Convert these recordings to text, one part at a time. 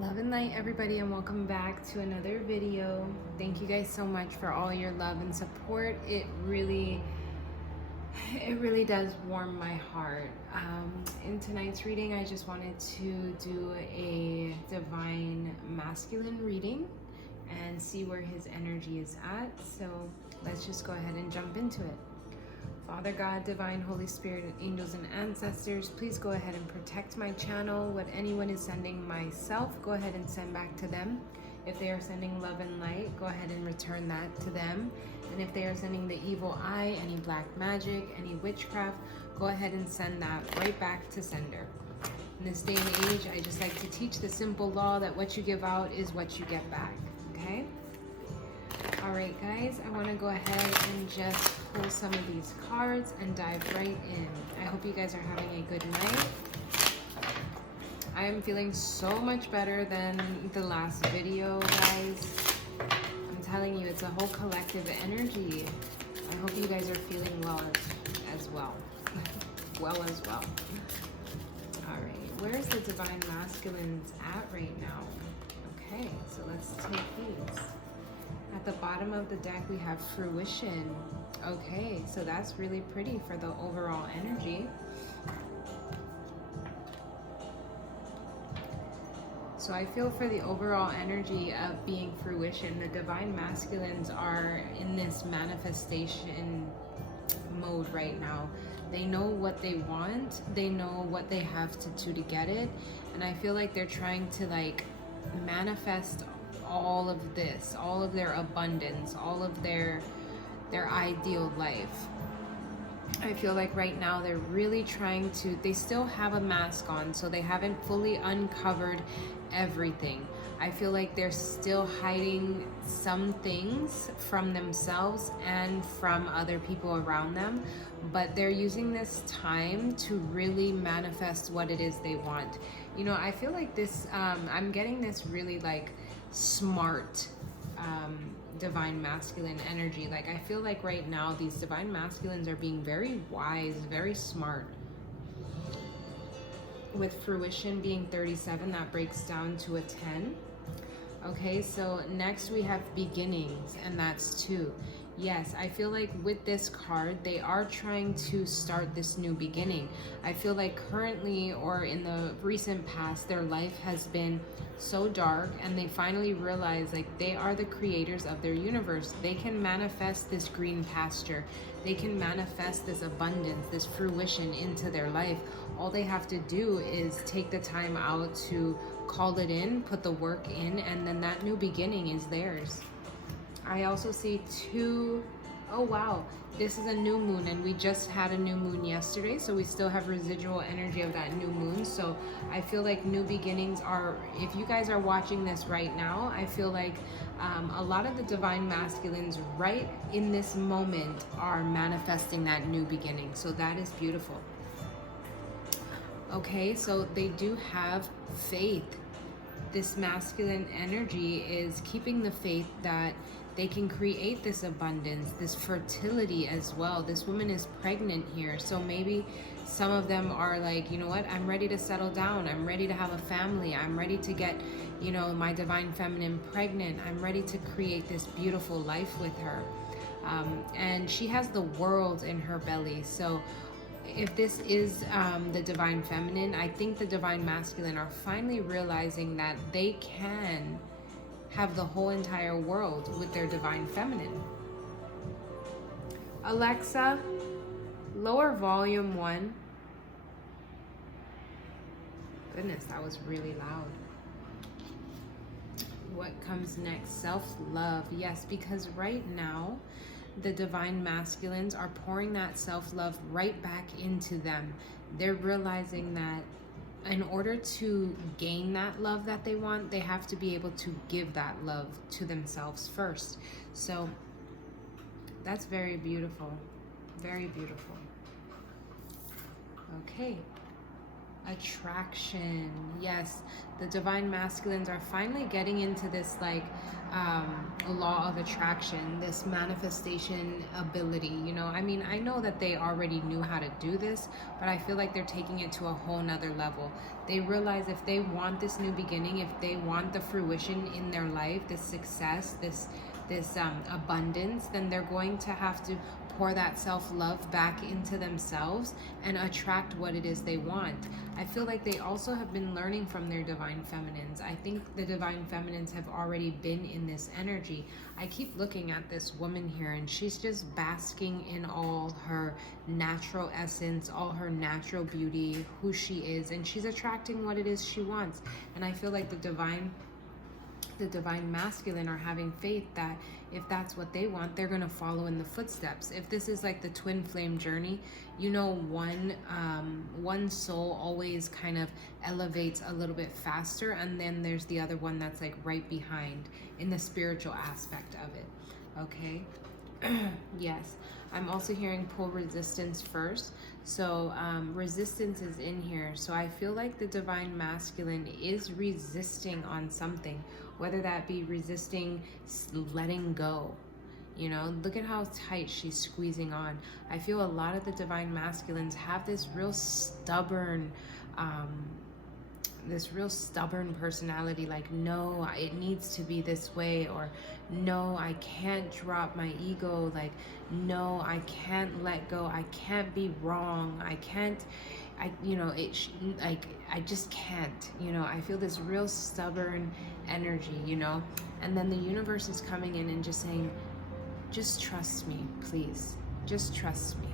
Love and light, everybody, and welcome back to another video. Thank you guys so much for all your love and support. It really does warm my heart. In tonight's reading, I just wanted to do a divine masculine reading and see where his energy is at. So let's just go ahead and jump into it. Father God, Divine, Holy Spirit, and angels and ancestors, please go ahead and protect my channel. What anyone is sending myself, go ahead and send back to them. If they are sending love and light, go ahead and return that to them. And if they are sending the evil eye, any black magic, any witchcraft, go ahead and send that right back to sender. In this day and age, I just like to teach the simple law that what you give out is what you get back, okay? All right, guys, I want to go ahead and just pull some of these cards and dive right in. I hope you guys are having a good night. I am feeling so much better than the last video, guys. I'm telling you, it's a whole collective energy. I hope you guys are feeling well as well. Well as well. All right, where's the Divine Masculines at right now? Okay, so let's take these. At the bottom of the deck, we have fruition. Okay, so that's really pretty for the overall energy. So I feel for the overall energy of being fruition, the divine masculines are in this manifestation mode right now. They know what they want. They know what they have to do to get it. And I feel like they're trying to manifest all of this, all of their abundance, all of their ideal life. I feel like right now they're really trying to, they still have a mask on, so they haven't fully uncovered everything. I feel like they're still hiding some things from themselves and from other people around them, but they're using this time to really manifest what it is they want. You know, I feel like this, I'm getting this really smart divine masculine energy. I feel like right now these divine masculines are being very wise, very smart. With fruition being 37, that breaks down to a 10. Okay, so next we have beginnings, and that's 2. Yes, I feel like with this card, they are trying to start this new beginning. I feel like currently, or in the recent past, their life has been so dark, and they finally realize they are the creators of their universe. They can manifest this green pasture. They can manifest this abundance, this fruition into their life. All they have to do is take the time out to call it in, put the work in, and then that new beginning is theirs. I also see 2. Oh wow, this is a new moon, and we just had a new moon yesterday, so we still have residual energy of that new moon. So I feel like new beginnings are, if you guys are watching this right now, I feel like a lot of the divine masculines right in this moment are manifesting that new beginning. So that is beautiful. Okay, so they do have faith. This masculine energy is keeping the faith that they can create this abundance, this fertility as well. This woman is pregnant here, so maybe some of them are like, you know what, I'm ready to settle down, I'm ready to have a family, I'm ready to get, you know, my divine feminine pregnant, I'm ready to create this beautiful life with her. And she has the world in her belly. So if this is the divine feminine, I think the divine masculine are finally realizing that they can have the whole entire world with their divine feminine. Alexa, lower volume 1. Goodness, that was really loud. What comes next? Self-love. Yes, because right now the divine masculines are pouring that self-love right back into them. They're realizing that in order to gain that love that they want, they have to be able to give that love to themselves first. So that's very beautiful. Very beautiful. Okay. Attraction. Yes, The divine masculines are finally getting into this like law of attraction, this manifestation ability. You know, I mean, I know that they already knew how to do this, but I feel like they're taking it to a whole nother level. They realize if they want this new beginning, if they want the fruition in their life, this success, this abundance, then they're going to have to pour that self-love back into themselves and attract what it is they want. I feel like they also have been learning from their divine feminines. I think the divine feminines have already been in this energy. I keep looking at this woman here, and she's just basking in all her natural essence, all her natural beauty, who she is, and she's attracting what it is she wants. And I feel like the divine masculine are having faith that if that's what they want, they're going to follow in the footsteps. If this is like the twin flame journey, you know, one soul always kind of elevates a little bit faster, and then there's the other one that's like right behind in the spiritual aspect of it. Okay. Yes, I'm also hearing pull resistance first. So resistance is in here. So I feel like the divine masculine is resisting on something, whether that be resisting letting go. You know, look at how tight she's squeezing on. I feel a lot of the divine masculines have this real stubborn personality, like, no, it needs to be this way, or no, I can't drop my ego, like, no, I can't let go, I can't be wrong, I just can't, you know. I feel this real stubborn energy, you know. And then the universe is coming in and just saying, just trust me, please, just trust me.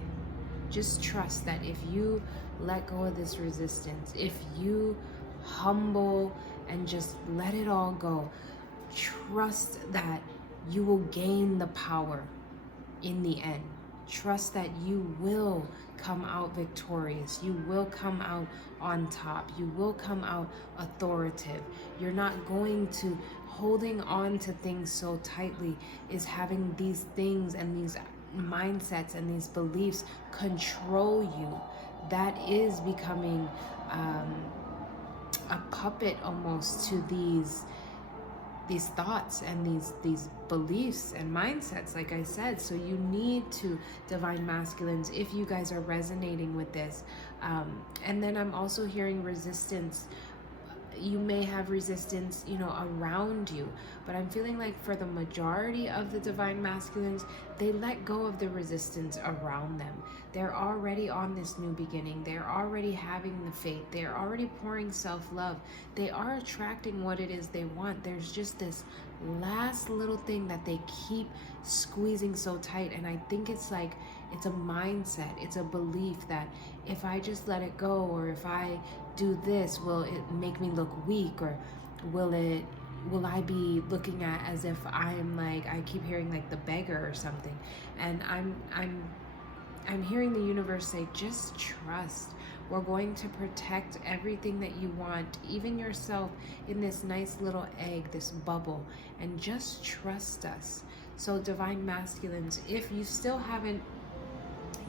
Just trust that if you let go of this resistance, if you humble and just let it all go, trust that you will gain the power in the end. Trust that you will come out victorious. You will come out on top. You will come out authoritative. You're not going to holding on to things so tightly is having these things and these mindsets and these beliefs control you. That is becoming a puppet almost to these thoughts and these beliefs and mindsets, like I said. So you need to, divine masculines, if you guys are resonating with this. And then I'm also hearing resistance. You may have resistance, you know, around you, but I'm feeling like for the majority of the divine masculines, they let go of the resistance around them. They're already on this new beginning. They're already having the faith. They're already pouring self-love. They are attracting what it is they want. There's just this last little thing that they keep squeezing so tight, and I think it's like, it's a mindset, it's a belief that if I just let it go, or if I do this, will it make me look weak, or will I be looking at as if I'm like, I keep hearing like the beggar or something. And I'm hearing the universe say, just trust. We're going to protect everything that you want, even yourself, in this nice little egg, this bubble, and just trust us. So divine masculines, if you still haven't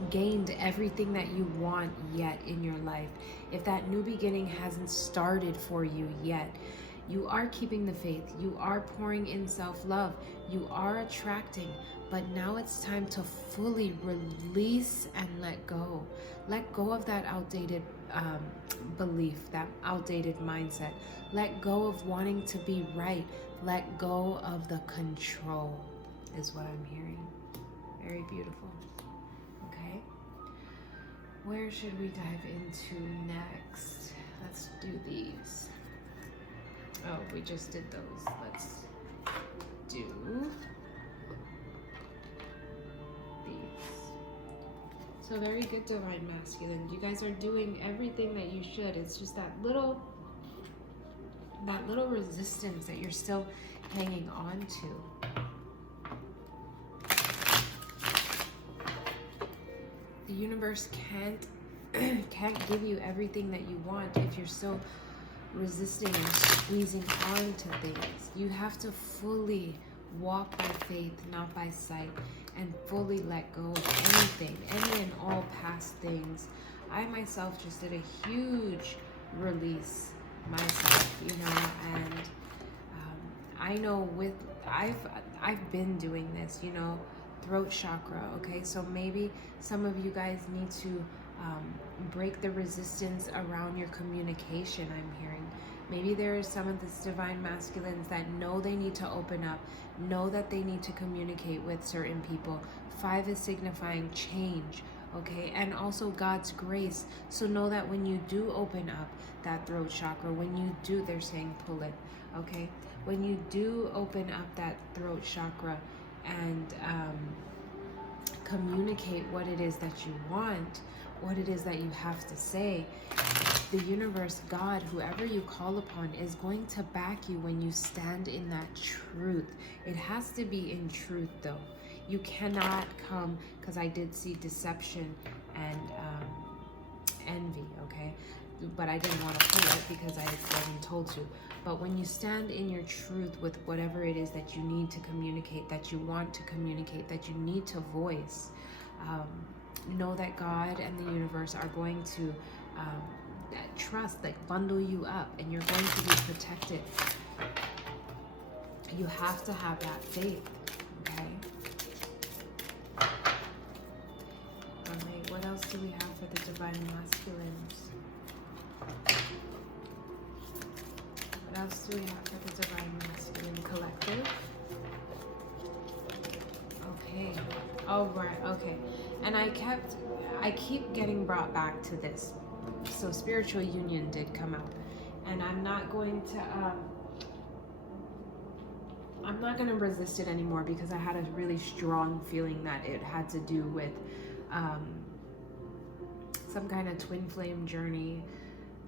gained everything that you want yet in your life, if that new beginning hasn't started for you yet, you are keeping the faith, you are pouring in self-love, you are attracting, but now it's time to fully release and let go. Let go of that outdated belief, that outdated mindset. Let go of wanting to be right. Let go of the control, is what I'm hearing. Very beautiful. Okay. Where should we dive into next? Let's do these. Oh, we just did those. Let's do these. So very good, divine masculine. You guys are doing everything that you should. It's just that little resistance that you're still hanging on to. The universe can't give you everything that you want if you're still resisting and squeezing onto things. You have to fully walk by faith, not by sight, and fully let go of anything, any and all past things. I myself just did a huge release myself you know. And I know I've been doing this, you know, throat chakra. Okay, so maybe some of you guys need to break the resistance around your communication. I'm hearing maybe there are some of these divine masculines that know they need to open up, know that they need to communicate with certain people. 5 is signifying change, okay, and also God's grace. So know that when you do open up that throat chakra, when you do, they're saying pull it, okay, when you do open up that throat chakra and communicate what it is that you want, what it is that you have to say, the universe, God, whoever you call upon, is going to back you when you stand in that truth. It has to be in truth, though. You cannot come, because I did see deception and envy, okay? But I didn't want to pull it because I wasn't told to. But when you stand in your truth with whatever it is that you need to communicate, that you want to communicate, that you need to voice, know that God and the universe are going to trust, like bundle you up, and you're going to be protected. You have to have that faith, okay? All right, what else do we have for the divine masculines? What else do we have for the divine masculine collective? Okay. Oh, right. Okay. And I keep getting brought back to this. So spiritual union did come out, and I'm not going to resist it anymore, because I had a really strong feeling that it had to do with some kind of twin flame journey,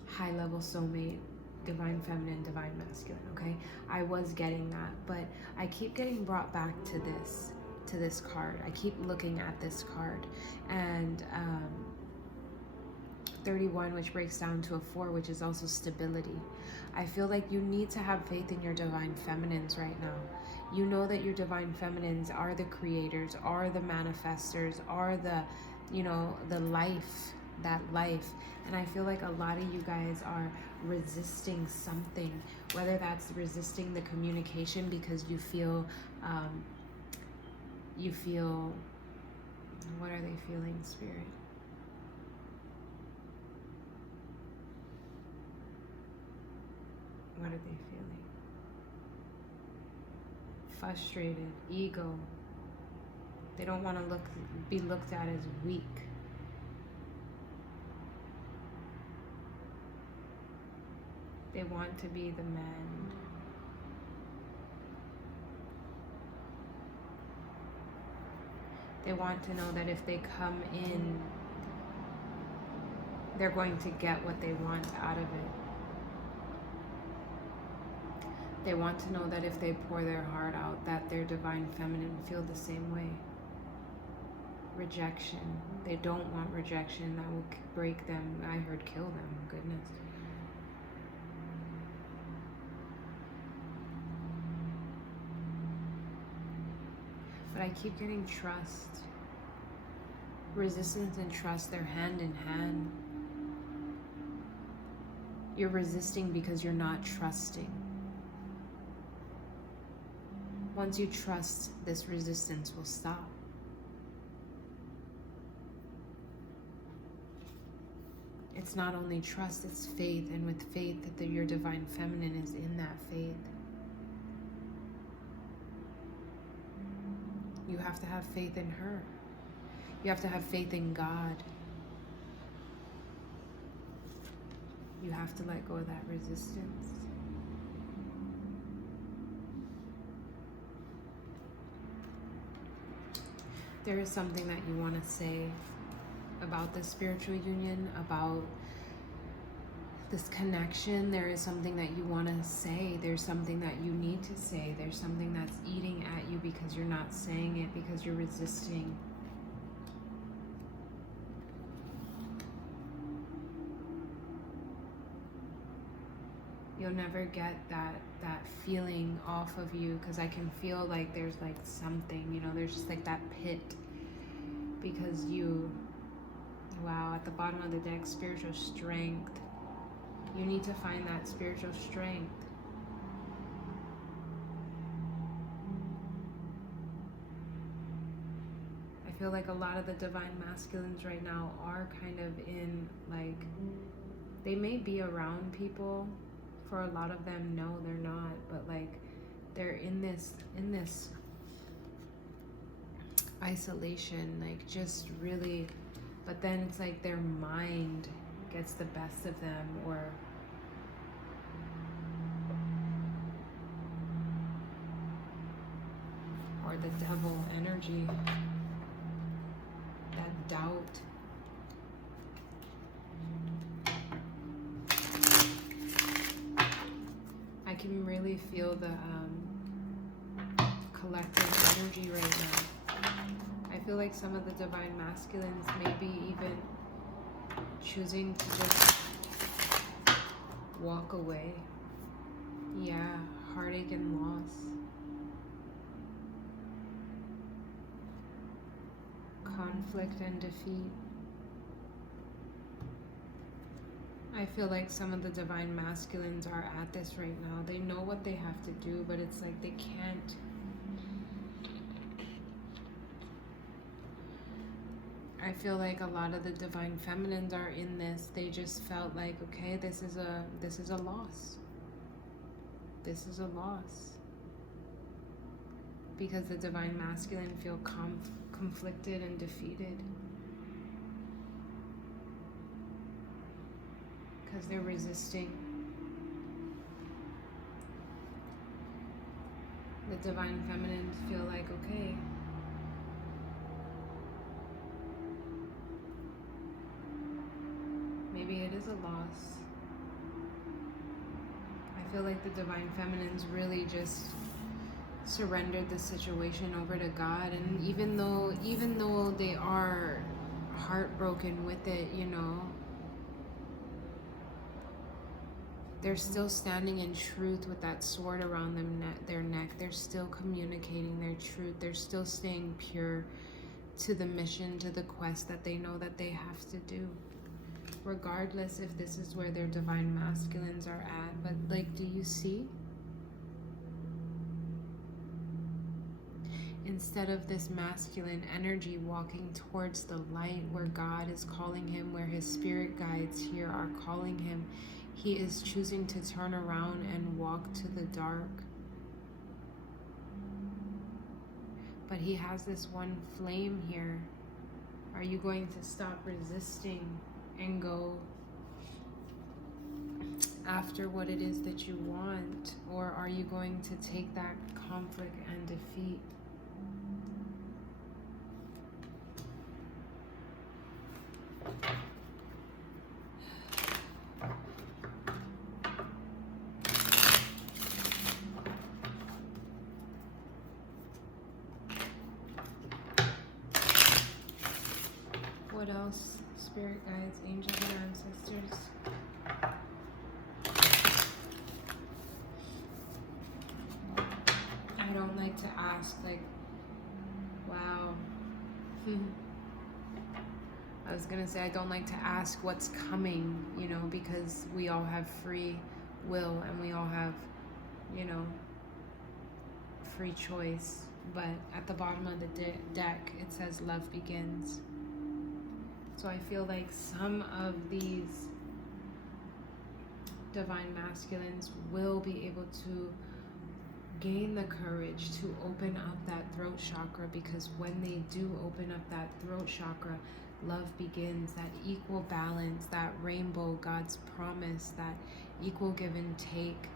high level soulmate, divine feminine, divine masculine. Okay, I was getting that, but I keep getting brought back to this card. I keep looking at this card, and 31, which breaks down to a 4, which is also stability. I feel like you need to have faith in your divine feminines right now. You know that your divine feminines are the creators, are the manifestors, are the, you know, the life, that life. And I feel like a lot of you guys are resisting something, whether that's resisting the communication because you feel, what are they feeling, Spirit? What are they feeling? Frustrated, ego. They don't want to be looked at as weak. They want to be the man. They want to know that if they come in, they're going to get what they want out of it. They want to know that if they pour their heart out, that their divine feminine feel the same way. Rejection. They don't want rejection. That will break them. I heard kill them. Goodness. But I keep getting trust. Resistance and trust, they're hand in hand. You're resisting because you're not trusting. Once you trust, this resistance will stop. It's not only trust, it's faith, and with faith that your divine feminine is in that faith. You have to have faith in her. You have to have faith in God. You have to let go of that resistance. There is something that you want to say about this spiritual union, about this connection. There is something that you want to say. There's something that you need to say. There's something that's eating at you because you're not saying it, because you're resisting. You'll never get that feeling off of you, because I can feel like there's like something, you know, there's just like that pit, because you, wow, at the bottom of the deck, spiritual strength. You need to find that spiritual strength. I feel like a lot of the divine masculines right now are kind of in, like, they may be around people. For a lot of them, no, they're not. But like, they're in this isolation, like just really. But then it's like their mind gets the best of them, or the devil energy, that doubt. I can really feel the collective energy right now. I feel like some of the divine masculines may be even choosing to just walk away. Yeah, heartache and loss. Conflict and defeat. I feel like some of the divine masculines are at this right now. They know what they have to do, but it's like they can't. I feel like a lot of the divine feminines are in this. They just felt like, okay, this is a loss. This is a loss. Because the divine masculine feel conflicted and defeated. Because they're resisting. The divine feminines feel like, okay, maybe it is a loss. I feel like the divine feminines really just surrendered the situation over to God, and even though they are heartbroken with it, you know, they're still standing in truth with that sword around their neck. They're still communicating their truth. They're still staying pure to the mission, to the quest that they know that they have to do. Regardless if this is where their divine masculines are at. But like, do you see? Instead of this masculine energy walking towards the light where God is calling him, where his spirit guides here are calling him, he is choosing to turn around and walk to the dark. But he has this one flame here. Are you going to stop resisting and go after what it is that you want? Or are you going to take that conflict and defeat? What else? Spirit guides, angels, and ancestors. I don't like to ask, like, wow. I was gonna say, I don't like to ask what's coming, you know, because we all have free will and we all have, you know, free choice. But at the bottom of the deck, it says love begins. So I feel like some of these divine masculines will be able to gain the courage to open up that throat chakra, because when they do open up that throat chakra, love begins, that equal balance, that rainbow, God's promise, that equal give and take,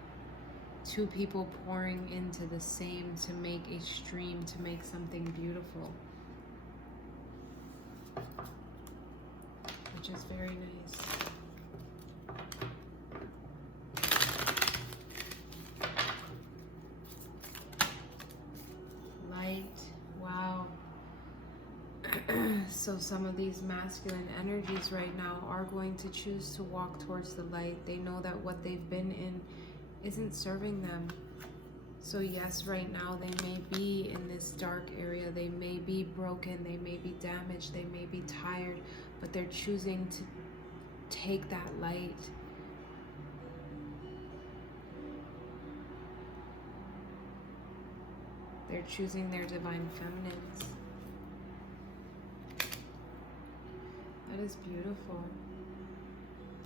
two people pouring into the same to make a stream, to make something beautiful. Which is very nice. Light, wow. So some of these masculine energies right now are going to choose to walk towards the light. They know that what they've been in isn't serving them. So yes, right now they may be in this dark area, they may be broken, they may be damaged, they may be tired, but they're choosing to take that light They're choosing their divine feminines. That is beautiful.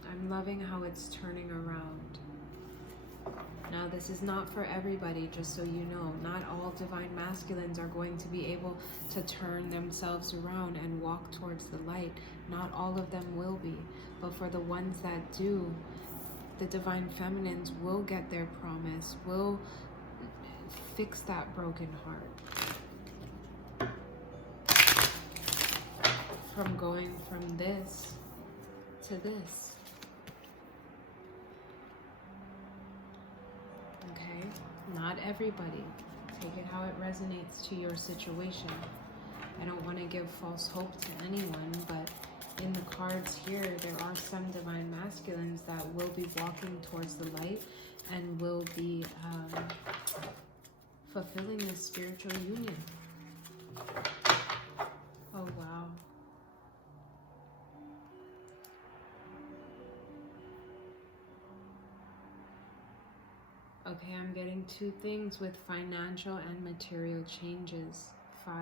I'm loving how it's turning around. Now, this is not for everybody, just so you know. Not all divine masculines are going to be able to turn themselves around and walk towards the light. Not all of them will be. But for the ones that do, the divine feminines will get their promise, will fix that broken heart. From going from this to this. Okay? Not everybody. Take it how it resonates to your situation. I don't want to give false hope to anyone, but in the cards here, there are some divine masculines that will be walking towards the light and will be fulfilling this spiritual union. Oh, wow. Okay, I'm getting two things with financial and material changes. 5.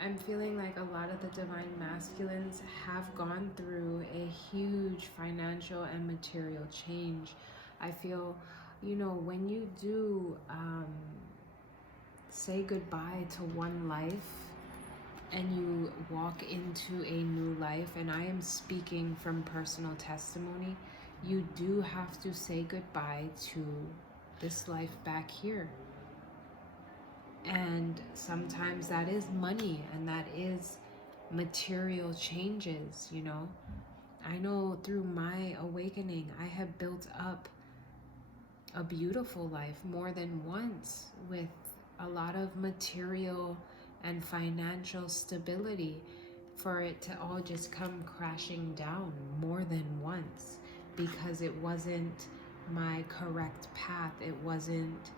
I'm feeling like a lot of the divine masculines have gone through a huge financial and material change. I feel, you know, when you do say goodbye to one life and you walk into a new life, and I am speaking from personal testimony, you do have to say goodbye to this life back here. And sometimes that is money and that is material changes, you know. I know through my awakening, I have built up a beautiful life more than once with a lot of material and financial stability, for it to all just come crashing down more than once because it wasn't my correct path. It wasn't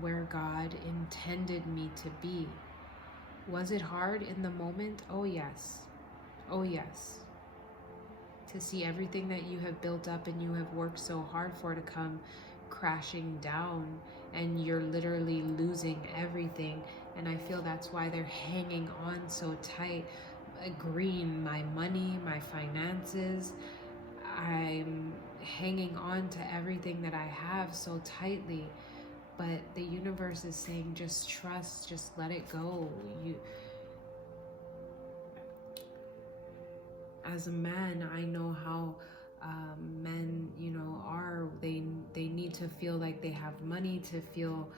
where God intended me to be. Was it hard in the moment? Oh yes. Oh yes. To see everything that you have built up and you have worked so hard for to come crashing down, and you're literally losing everything. And I feel that's why they're hanging on so tight. Green, my money, my finances. I'm hanging on to everything that I have so tightly. But the universe is saying, just trust, just let it go. You, as a man, I know how men, you know, are. They need to feel like they have money to feel.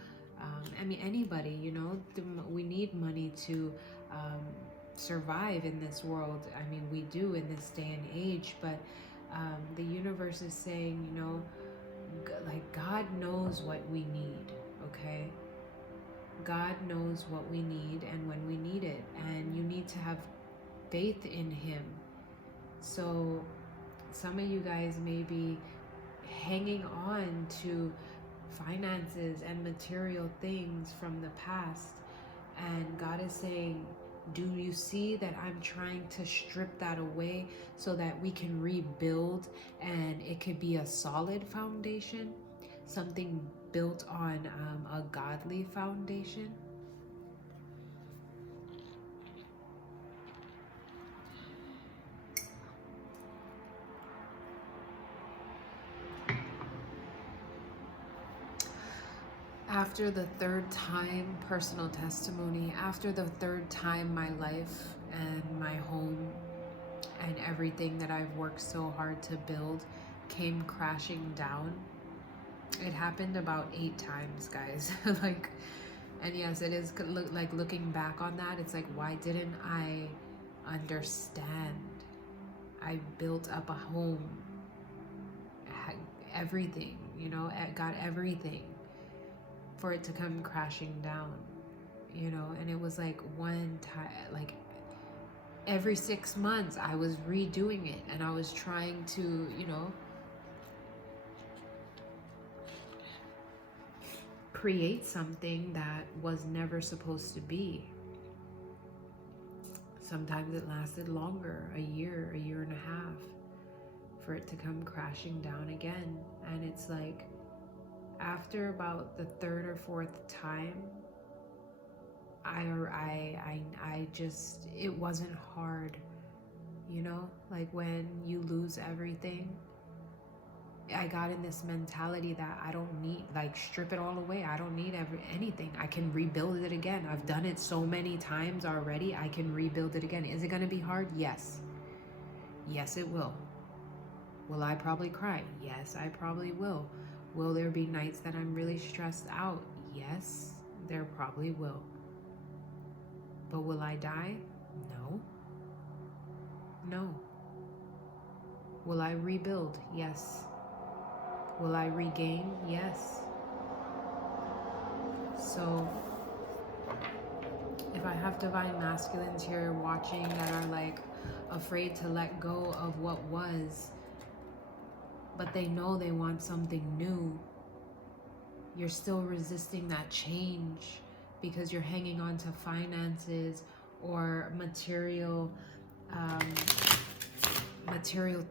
I mean, anybody, you know, we need money to survive in this world. I mean, we do in this day and age. But the universe is saying, you know, like God knows what we need. Okay. God knows what we need and when we need it, and you need to have faith in Him. So some of you guys may be hanging on to finances and material things from the past, and God is saying, do you see that I'm trying to strip that away so that we can rebuild and it could be a solid foundation, something built on a godly foundation? After the third time, personal testimony, after the third time my life and my home and everything that I've worked so hard to build came crashing down. It happened about 8 times, guys. Like, and yes, it is like looking back on that, it's like, why didn't I understand? I built up a home, everything, you know, got everything, for it to come crashing down, you know. And it was like one time, like every 6 months I was redoing it, and I was trying to, you know, create something that was never supposed to be. Sometimes it lasted longer, a year and a half, for it to come crashing down again. And it's like, After about the third or fourth time, I just, it wasn't hard, you know, like when you lose everything. I got in this mentality that I don't need, like, strip it all away. I don't need anything. I can rebuild it again. I've done it so many times already. I can rebuild it again. Is it going to be hard? Yes. Yes, it will. Will I probably cry? Yes, I probably will. Will there be nights that I'm really stressed out? Yes, there probably will. But will I die? No. No. Will I rebuild? Yes. Will I regain? Yes. So if I have divine masculines here watching that are like afraid to let go of what was, but they know they want something new, you're still resisting that change because you're hanging on to finances or material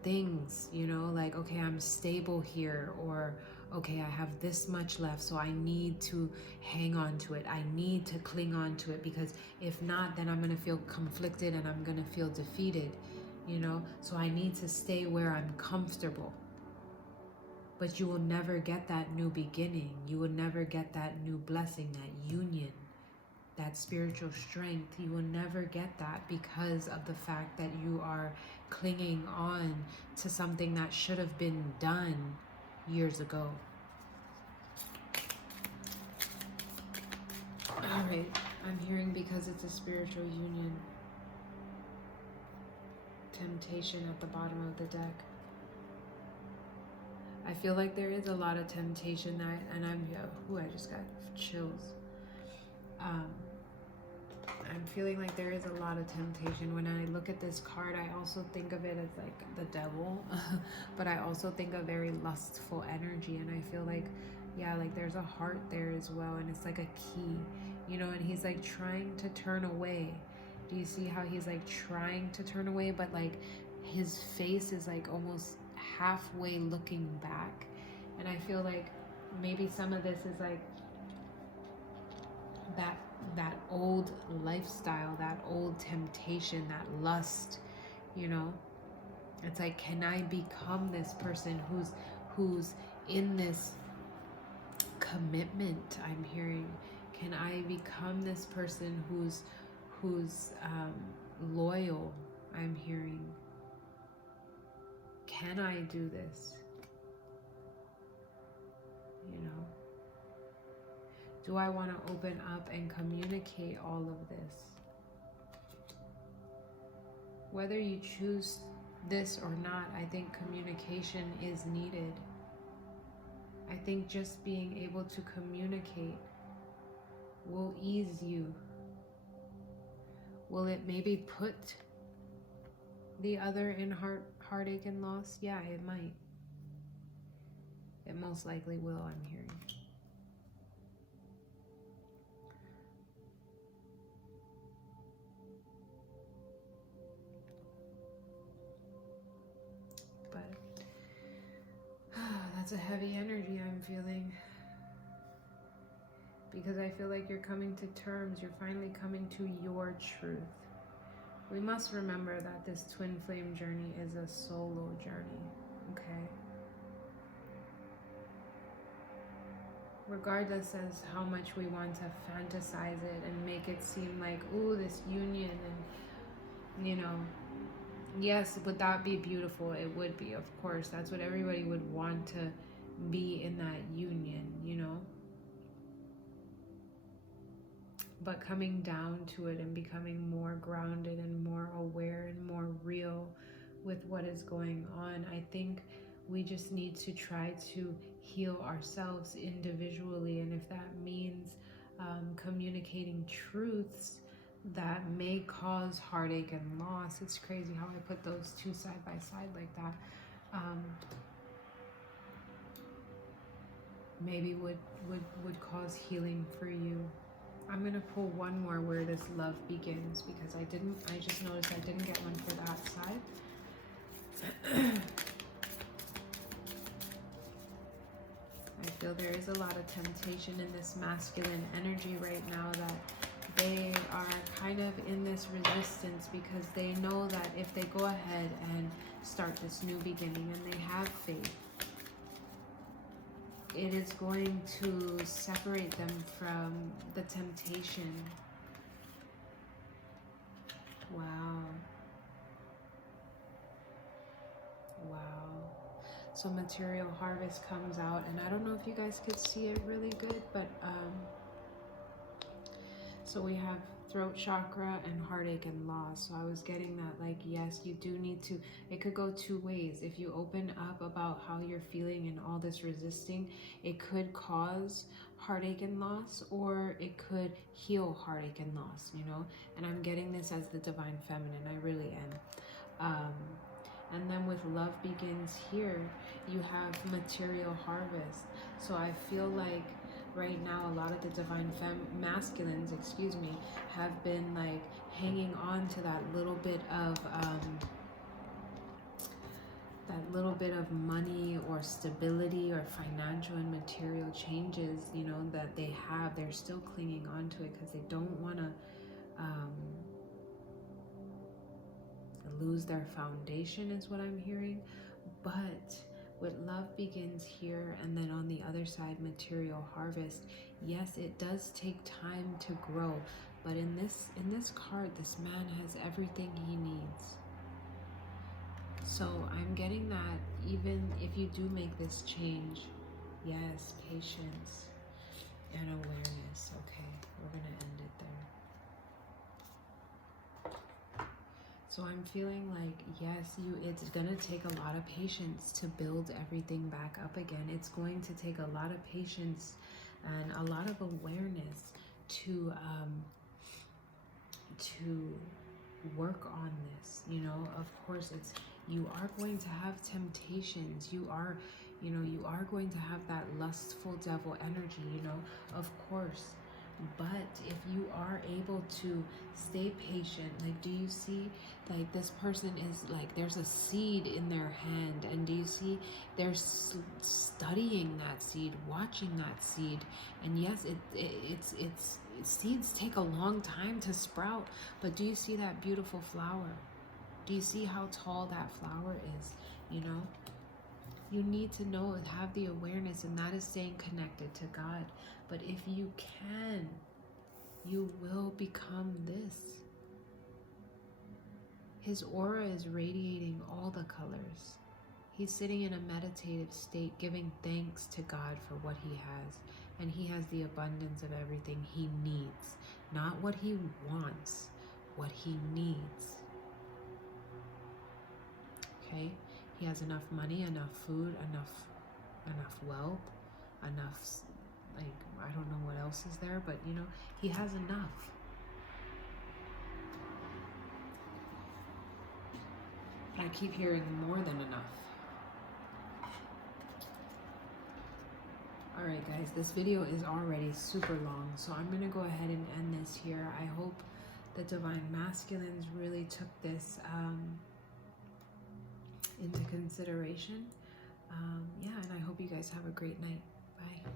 things, you know, like, okay, I'm stable here, or okay, I have this much left, so I need to hang on to it. I need to cling on to it, because if not, then I'm going to feel conflicted and I'm going to feel defeated, you know, so I need to stay where I'm comfortable. But you will never get that new beginning. You will never get that new blessing, that union, that spiritual strength. You will never get that because of the fact that you are clinging on to something that should have been done years ago. All right, I'm hearing because it's a spiritual union. Temptation at the bottom of the deck. I feel like there is a lot of temptation that, and I just got chills. I'm feeling like there is a lot of temptation. When I look at this card, I also think of it as like the devil, but I also think of very lustful energy, and I feel like, yeah, like there's a heart there as well, and it's like a key, you know, and he's like trying to turn away. Do you see how he's like trying to turn away, but like his face is like almost halfway looking back? And I feel like maybe some of this is like that old lifestyle, that old temptation, that lust, you know. It's like, can I become this person who's in this commitment? I'm hearing, can I become this person who's loyal? I'm hearing, can I do this? You know, do I want to open up and communicate all of this? Whether you choose this or not, I think communication is needed. I think just being able to communicate will ease you. Will it maybe put the other in heartache and loss? Yeah, it might. It most likely will, I'm hearing. That's a heavy energy I'm feeling, because I feel like you're coming to terms. You're finally coming to your truth. We must remember that this twin flame journey is a solo journey, okay? Regardless as how much we want to fantasize it and make it seem like, ooh, this union, and, you know, yes, would that be beautiful? It would be, of course. That's what everybody would want, to be in that union, you know? But coming down to it and becoming more grounded and more aware and more real with what is going on, I think we just need to try to heal ourselves individually. And if that means communicating truths that may cause heartache and loss. It's crazy how I put those two side by side like that. Maybe would cause healing for you. I'm gonna pull one more where this love begins, because I just noticed I didn't get one for that side. I feel there is a lot of temptation in this masculine energy right now, that they are kind of in this resistance because they know that if they go ahead and start this new beginning and they have faith, it is going to separate them from the temptation. Wow. Wow. So material harvest comes out, and I don't know if you guys could see it really good, but so we have throat chakra and heartache and loss. So I was getting that, like, yes, you do need to, it could go two ways. If you open up about how you're feeling and all this resisting, it could cause heartache and loss, or it could heal heartache and loss, you know? And I'm getting this as the divine feminine, I really am. And then with love begins here, you have material harvest. So I feel like right now a lot of the divine masculines, excuse me, have been like hanging on to that little bit of money or stability or financial and material changes, you know, that they have. They're still clinging on to it because they don't want to lose their foundation, is what I'm hearing. But with love begins here, and then on the other side, material harvest. Yes, it does take time to grow, but in this card, this man has everything he needs. So I'm getting that even if you do make this change, yes, patience and awareness. Okay, we're gonna end it there. So I'm feeling like, yes, it's gonna take a lot of patience to build everything back up again. It's going to take a lot of patience and a lot of awareness to work on this. You know, of course, you are going to have temptations. You are going to have that lustful devil energy, you know, of course. But if you are able to stay patient, like, do you see, like, this person is like, there's a seed in their hand, and do you see they're studying that seed, watching that seed? And yes, seeds take a long time to sprout, but do you see that beautiful flower? Do you see how tall that flower is? You know, you need to know, have the awareness, and that is staying connected to God. But if you can, you will become this. His aura is radiating all the colors. He's sitting in a meditative state, giving thanks to God for what he has. And he has the abundance of everything he needs. Not what he wants, what he needs. Okay? He has enough money, enough food, enough wealth, enough, like, I don't know what else is there, but, you know, he has enough. I keep hearing more than enough. All right, guys, this video is already super long, so I'm going to go ahead and end this here. I hope the divine masculines really took this into consideration. Yeah, and I hope you guys have a great night. Bye.